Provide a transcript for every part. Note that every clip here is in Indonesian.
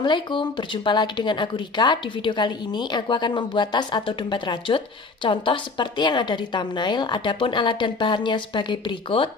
Assalamualaikum, berjumpa lagi dengan aku Rika. Di video kali ini aku akan membuat tas atau dompet rajut. Contoh seperti yang ada di thumbnail, adapun alat dan bahannya sebagai berikut.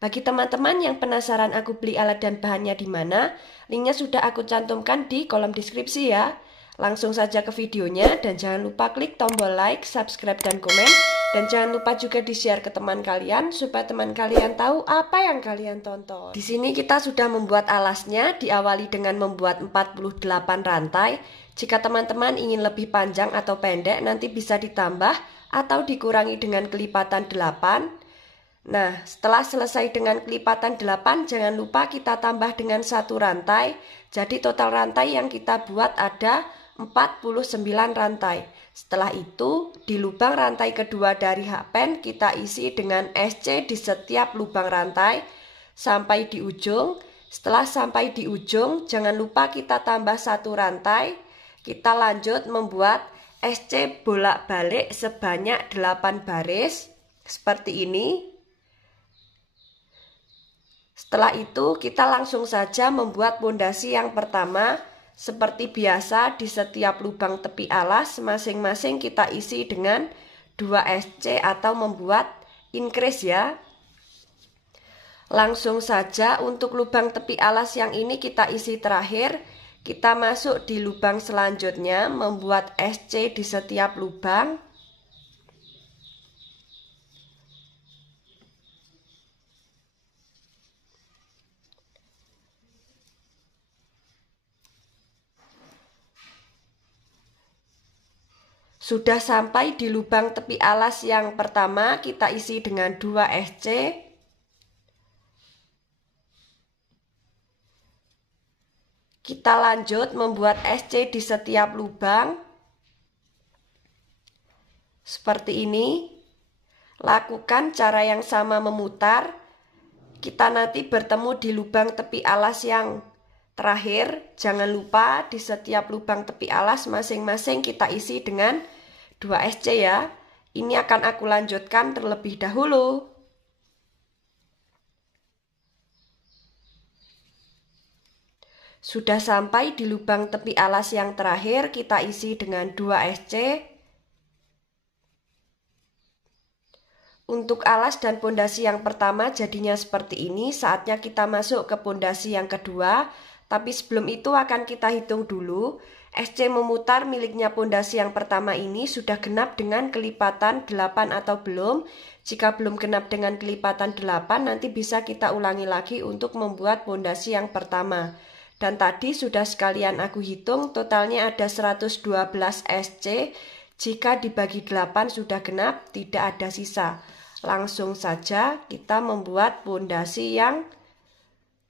Bagi teman-teman yang penasaran aku beli alat dan bahannya di mana, linknya sudah aku cantumkan di kolom deskripsi ya. Langsung saja ke videonya dan jangan lupa klik tombol like, subscribe, dan komen. Dan jangan lupa juga di-share ke teman kalian supaya teman kalian tahu apa yang kalian tonton. Di sini kita sudah membuat alasnya, diawali dengan membuat 48 rantai. Jika teman-teman ingin lebih panjang atau pendek, nanti bisa ditambah atau dikurangi dengan kelipatan 8. Nah, setelah selesai dengan kelipatan 8, jangan lupa kita tambah dengan 1 rantai. Jadi total rantai yang kita buat ada 49 rantai. Setelah itu, di lubang rantai kedua dari hakpen kita isi dengan SC di setiap lubang rantai sampai di ujung. Setelah sampai di ujung, jangan lupa kita tambah 1 rantai. Kita lanjut membuat SC bolak-balik sebanyak 8 baris seperti ini. Setelah itu kita langsung saja membuat pondasi yang pertama. Seperti biasa di setiap lubang tepi alas masing-masing kita isi dengan 2 SC atau membuat increase ya. Langsung saja untuk lubang tepi alas yang ini kita isi terakhir. Kita masuk di lubang selanjutnya membuat SC di setiap lubang. Sudah sampai di lubang tepi alas yang pertama, kita isi dengan 2 SC. Kita lanjut membuat SC di setiap lubang. Seperti ini. Lakukan cara yang sama memutar. Kita nanti bertemu di lubang tepi alas yang terakhir. Jangan lupa di setiap lubang tepi alas masing-masing kita isi dengan 2 SC ya. Ini akan aku lanjutkan terlebih dahulu. Sudah sampai di lubang tepi alas yang terakhir, kita isi dengan 2 SC. Untuk alas dan pondasi yang pertama jadinya seperti ini. Saatnya kita masuk ke pondasi yang kedua. Tapi sebelum itu akan kita hitung dulu. SC memutar miliknya pondasi yang pertama ini sudah genap dengan kelipatan 8 atau belum. Jika belum genap dengan kelipatan 8, nanti bisa kita ulangi lagi untuk membuat pondasi yang pertama. Dan tadi sudah sekalian aku hitung, totalnya ada 112 SC. Jika dibagi 8 sudah genap, tidak ada sisa. Langsung saja kita membuat pondasi yang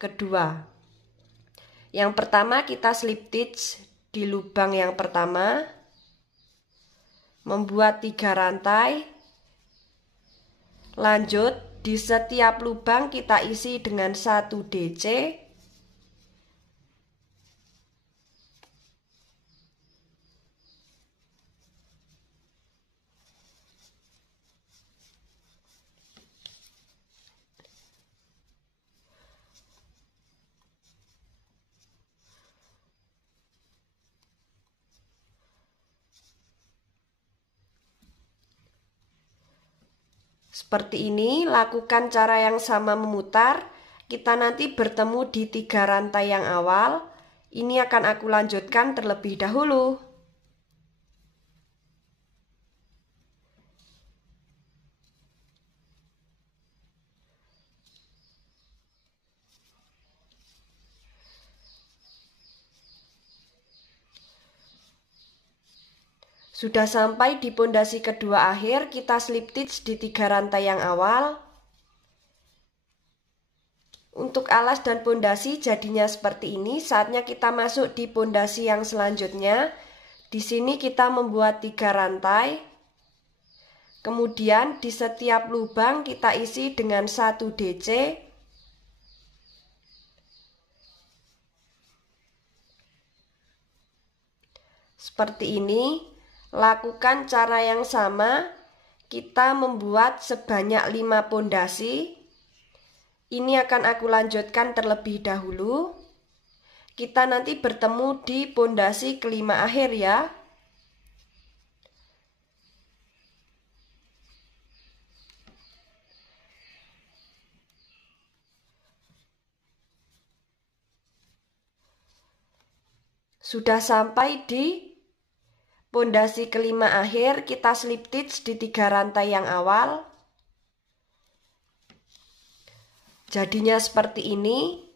kedua. Yang pertama kita slip stitch di lubang yang pertama, membuat 3 rantai. Lanjut di setiap lubang kita isi dengan 1 DC. Seperti ini, lakukan cara yang sama memutar. Kita nanti bertemu di 3 rantai yang awal. Ini akan aku lanjutkan terlebih dahulu. Sudah sampai di pondasi kedua akhir, kita slip stitch di 3 rantai yang awal. Untuk alas dan pondasi jadinya seperti ini. Saatnya kita masuk di pondasi yang selanjutnya. Di sini kita membuat 3 rantai. Kemudian di setiap lubang kita isi dengan 1 DC. Seperti ini. Lakukan cara yang sama, kita membuat sebanyak 5 pondasi. Ini akan aku lanjutkan terlebih dahulu. Kita nanti bertemu di pondasi kelima akhir ya. Sudah sampai di pondasi kelima akhir, kita slip stitch di 3 rantai yang awal. Jadinya seperti ini.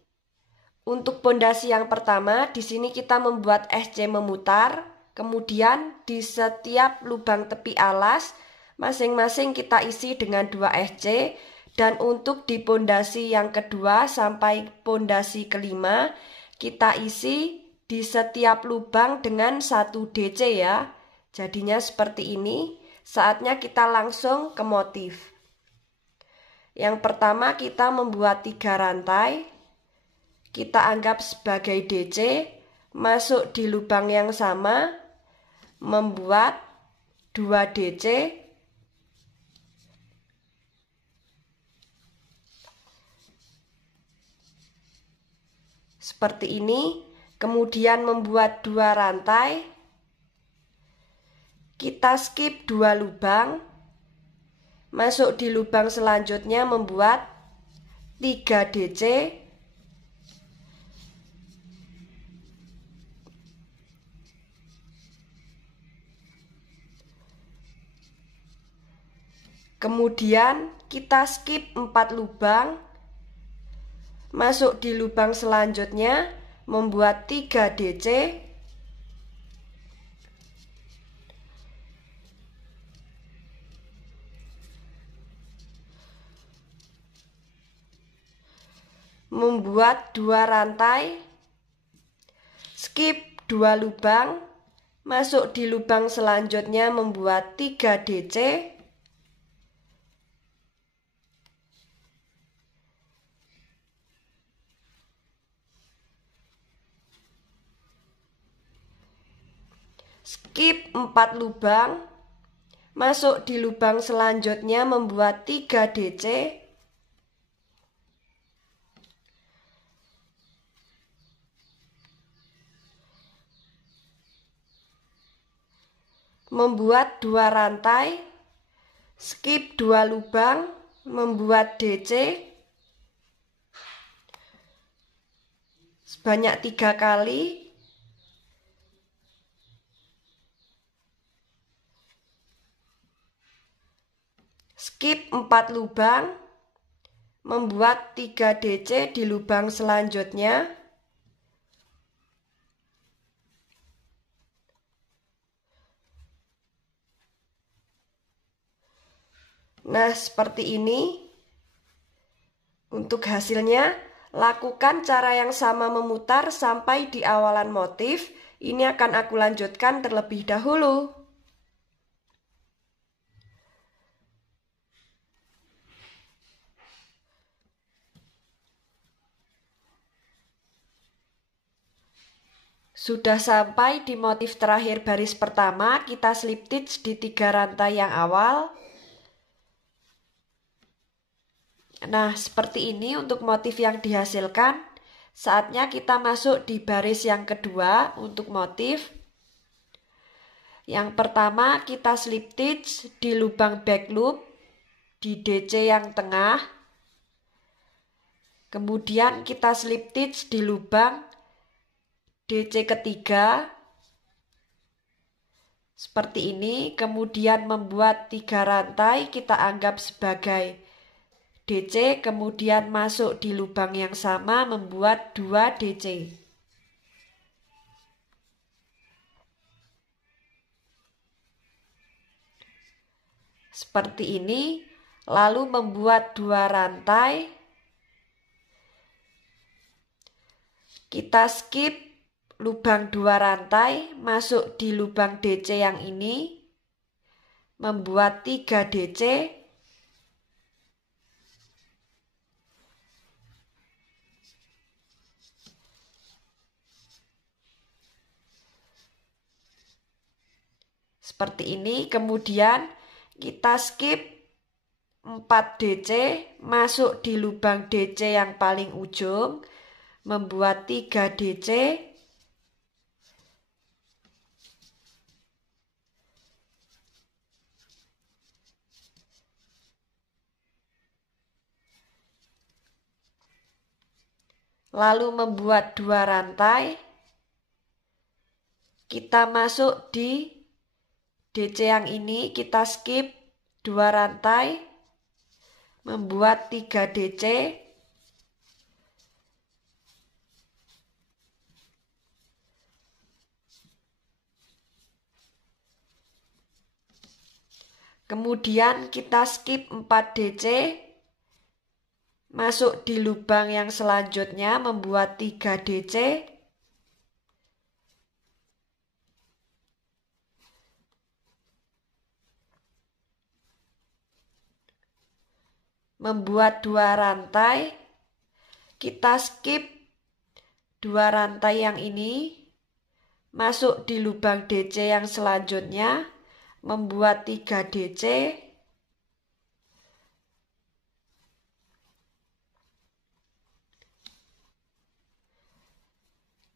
Untuk pondasi yang pertama, di sini kita membuat SC memutar, kemudian di setiap lubang tepi alas masing-masing kita isi dengan 2 SC, dan untuk di pondasi yang kedua sampai pondasi kelima kita isi di setiap lubang dengan 1 DC ya. Jadinya seperti ini. Saatnya kita langsung ke motif. Yang pertama kita membuat 3 rantai. Kita anggap sebagai DC, masuk di lubang yang sama, membuat 2 DC. Seperti ini, kemudian membuat 2 rantai. Kita skip 2 lubang. Masuk di lubang selanjutnya membuat 3 DC. Kemudian kita skip 4 lubang. Masuk di lubang selanjutnya membuat 3 DC. Membuat 2 rantai. Skip 2 lubang. Masuk di lubang selanjutnya membuat 3 DC. Skip 4 lubang. Masuk di lubang selanjutnya membuat 3 DC. Membuat 2 rantai. Skip 2 lubang, membuat DC sebanyak 3 kali. Skip 4 lubang, membuat 3 DC di lubang selanjutnya. Nah, seperti ini. Untuk hasilnya, lakukan cara yang sama memutar sampai di awalan motif. Ini akan aku lanjutkan terlebih dahulu. Sudah sampai di motif terakhir baris pertama, kita slip stitch di 3 rantai yang awal. Nah, seperti ini untuk motif yang dihasilkan. Saatnya kita masuk di baris yang kedua untuk motif. Yang pertama kita slip stitch di lubang back loop di DC yang tengah. Kemudian kita slip stitch di lubang DC ketiga. Seperti ini, kemudian membuat 3 rantai kita anggap sebagai DC, kemudian masuk di lubang yang sama membuat 2 DC. Seperti ini, lalu membuat 2 rantai. Kita skip lubang 2 rantai, masuk di lubang DC yang ini, membuat 3 DC. Seperti ini, kemudian kita skip 4 DC, masuk di lubang DC yang paling ujung, membuat 3 DC, lalu membuat 2 rantai. Kita masuk di DC yang ini, kita skip 2 rantai, membuat 3 DC, kemudian kita skip 4 DC, masuk di lubang yang selanjutnya, membuat 3 DC, membuat 2 rantai. Kita skip 2 rantai yang ini, masuk di lubang DC yang selanjutnya, membuat 3 DC,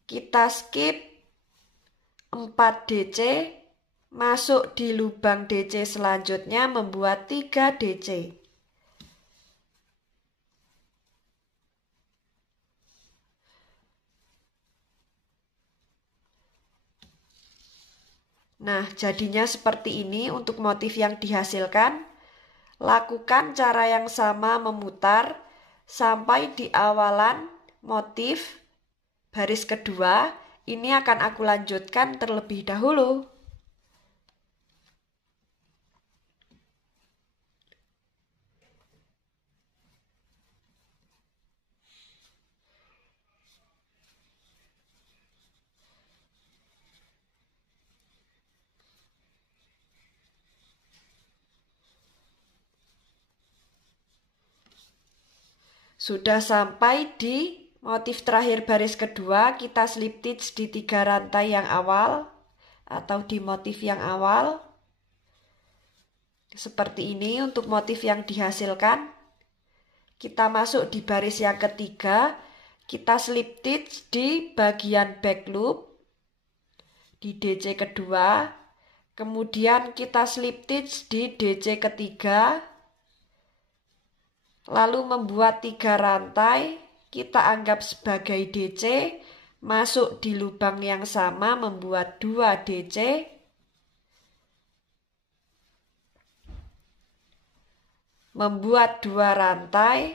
kita skip 4 DC, masuk di lubang DC selanjutnya, membuat 3 DC. Nah, jadinya seperti ini untuk motif yang dihasilkan. Lakukan cara yang sama memutar sampai di awalan motif baris kedua. Ini akan aku lanjutkan terlebih dahulu. Sudah sampai di motif terakhir baris kedua, kita slip stitch di 3 rantai yang awal atau di motif yang awal. Seperti ini untuk motif yang dihasilkan. Kita masuk di baris yang ketiga, kita slip stitch di bagian back loop di DC kedua, kemudian kita slip stitch di DC ketiga, lalu membuat 3 rantai, kita anggap sebagai DC, masuk di lubang yang sama, membuat 2 DC, membuat 2 rantai,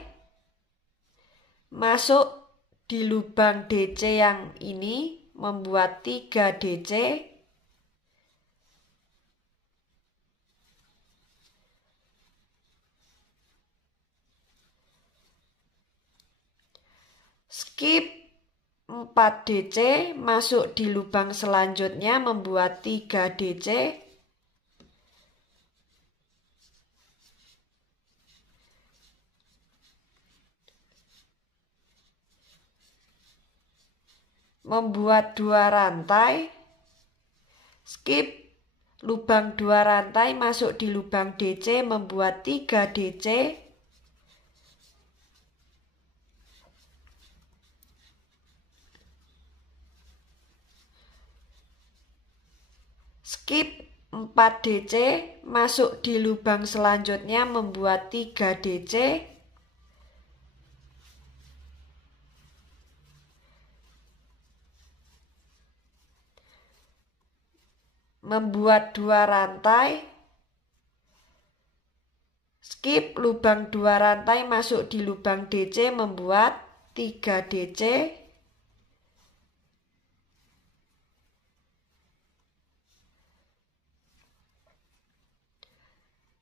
masuk di lubang DC yang ini, membuat 3 DC, skip 4 DC, masuk di lubang selanjutnya, membuat 3 DC, membuat 2 rantai, skip lubang 2 rantai, masuk di lubang DC, membuat 3 DC, skip 4 DC, masuk di lubang selanjutnya, membuat 3 DC, membuat 2 rantai, skip lubang 2 rantai, masuk di lubang DC, membuat 3 DC,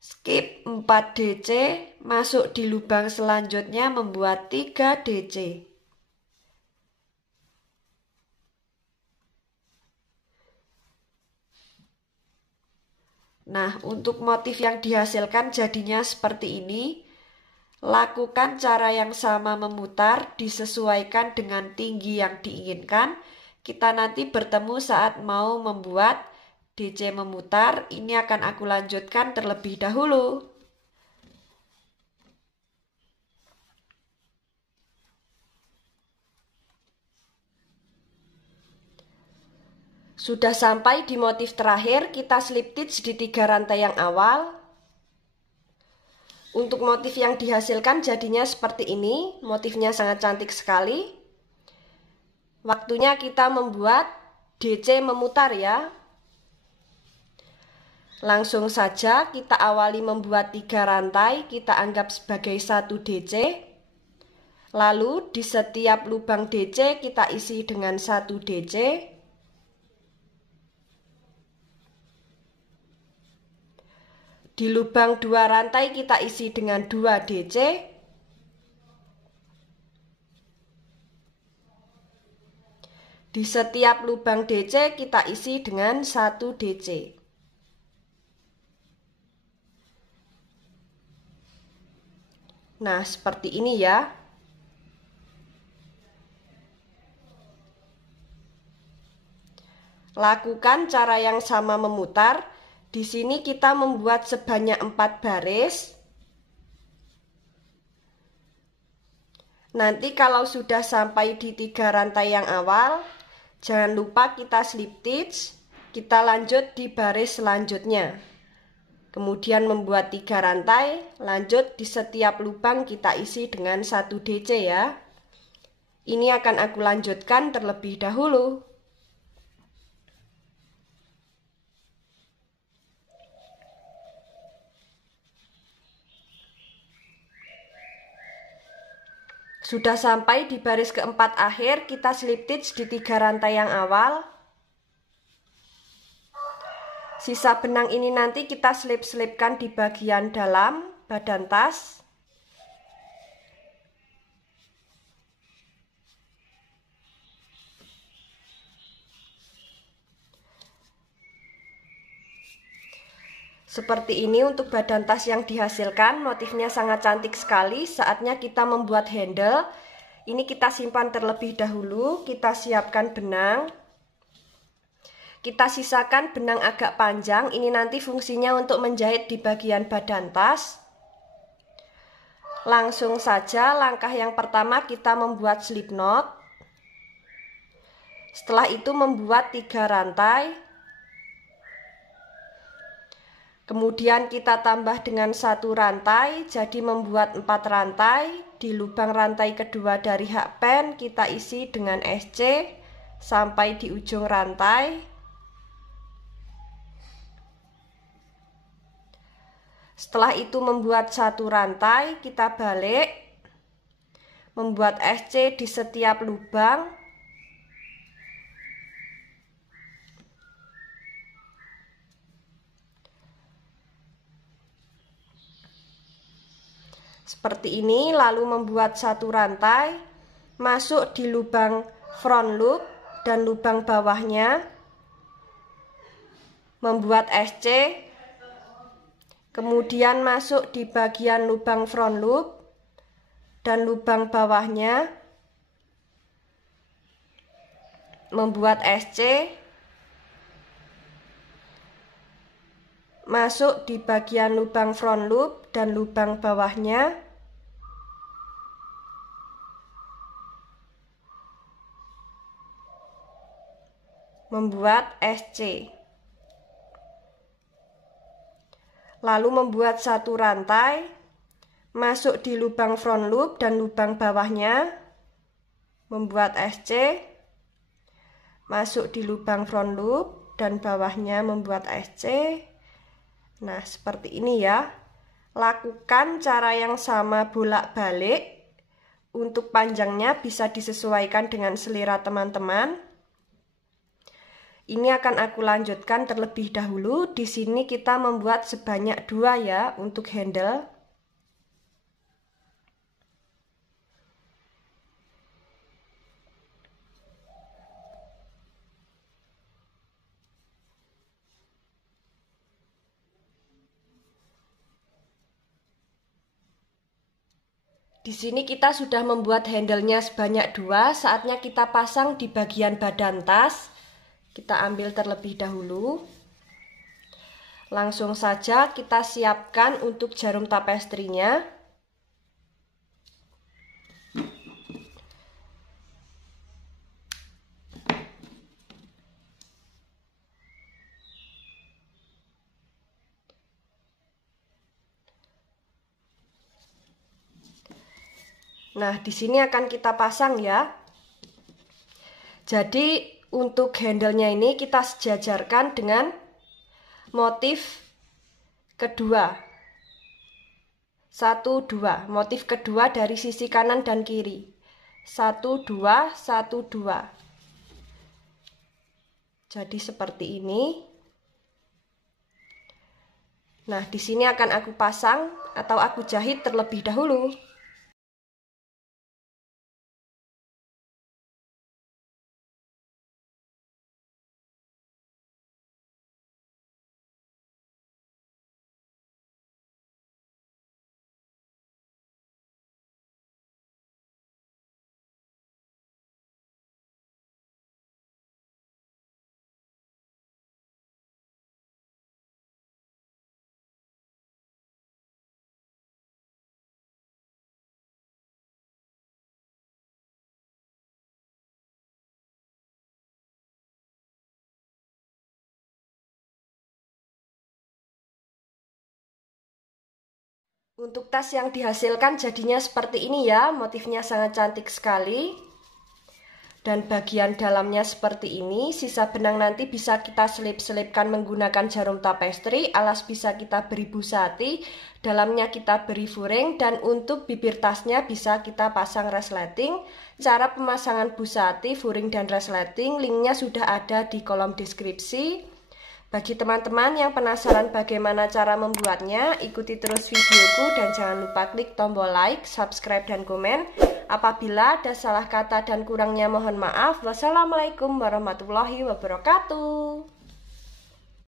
skip 4 DC, masuk di lubang selanjutnya, membuat 3 DC. Nah, untuk motif yang dihasilkan jadinya seperti ini. Lakukan cara yang sama memutar, disesuaikan dengan tinggi yang diinginkan. Kita nanti bertemu saat mau membuat DC memutar. Ini akan aku lanjutkan terlebih dahulu. Sudah sampai di motif terakhir, kita slip stitch di 3 rantai yang awal. Untuk motif yang dihasilkan jadinya seperti ini, motifnya sangat cantik sekali. Waktunya kita membuat DC memutar ya. Langsung saja kita awali membuat 3 rantai, kita anggap sebagai 1 DC. Lalu di setiap lubang DC kita isi dengan 1 DC. Di lubang 2 rantai kita isi dengan 2 DC. Di setiap lubang DC kita isi dengan 1 DC. Nah, seperti ini ya. Lakukan cara yang sama memutar. Di sini kita membuat sebanyak 4 baris. Nanti kalau sudah sampai di 3 rantai yang awal, jangan lupa kita slip stitch. Kita lanjut di baris selanjutnya. Kemudian membuat 3 rantai, lanjut di setiap lubang kita isi dengan 1 DC ya. Ini akan aku lanjutkan terlebih dahulu. Sudah sampai di baris keempat akhir, kita slip stitch di 3 rantai yang awal. Sisa benang ini nanti kita selip-selipkan di bagian dalam badan tas. Seperti ini untuk badan tas yang dihasilkan, motifnya sangat cantik sekali. Saatnya kita membuat handle. Ini kita simpan terlebih dahulu, kita siapkan benang. Kita sisakan benang agak panjang, ini nanti fungsinya untuk menjahit di bagian badan tas. Langsung saja langkah yang pertama kita membuat slip knot. Setelah itu membuat 3 rantai. Kemudian kita tambah dengan 1 rantai, jadi membuat 4 rantai. Di lubang rantai kedua dari hakpen kita isi dengan SC sampai di ujung rantai. Setelah itu membuat 1 rantai, kita balik, membuat SC di setiap lubang. Seperti ini, lalu membuat 1 rantai, masuk di lubang front loop dan lubang bawahnya, membuat SC, kemudian masuk di bagian lubang front loop dan lubang bawahnya, membuat SC, masuk di bagian lubang front loop dan lubang bawahnya, membuat SC. Lalu membuat 1 rantai, masuk di lubang front loop dan lubang bawahnya, membuat SC, masuk di lubang front loop dan bawahnya membuat SC. Nah, seperti ini ya. Lakukan cara yang sama bolak-balik. Untuk panjangnya bisa disesuaikan dengan selera teman-teman. Ini akan aku lanjutkan terlebih dahulu. Di sini kita membuat sebanyak 2 ya untuk handle. Di sini kita sudah membuat handle-nya sebanyak 2, saatnya kita pasang di bagian badan tas. Kita ambil terlebih dahulu. Langsung saja kita siapkan untuk jarum tapestrinya. Nah, di sini akan kita pasang ya. Jadi untuk handle-nya ini kita sejajarkan dengan motif kedua. 1, 2. Motif kedua dari sisi kanan dan kiri. 1, 2, 1, 2. Jadi seperti ini. Nah, di sini akan aku pasang atau aku jahit terlebih dahulu. Untuk tas yang dihasilkan jadinya seperti ini ya, motifnya sangat cantik sekali. Dan bagian dalamnya seperti ini, sisa benang nanti bisa kita selip-selipkan menggunakan jarum tapestri, alas bisa kita beri busati, dalamnya kita beri furing, dan untuk bibir tasnya bisa kita pasang resleting. Cara pemasangan busati, furing, dan resleting, linknya sudah ada di kolom deskripsi. Bagi teman-teman yang penasaran bagaimana cara membuatnya, ikuti terus videoku dan jangan lupa klik tombol like, subscribe, dan komen. Apabila ada salah kata dan kurangnya mohon maaf. Wassalamualaikum warahmatullahi wabarakatuh.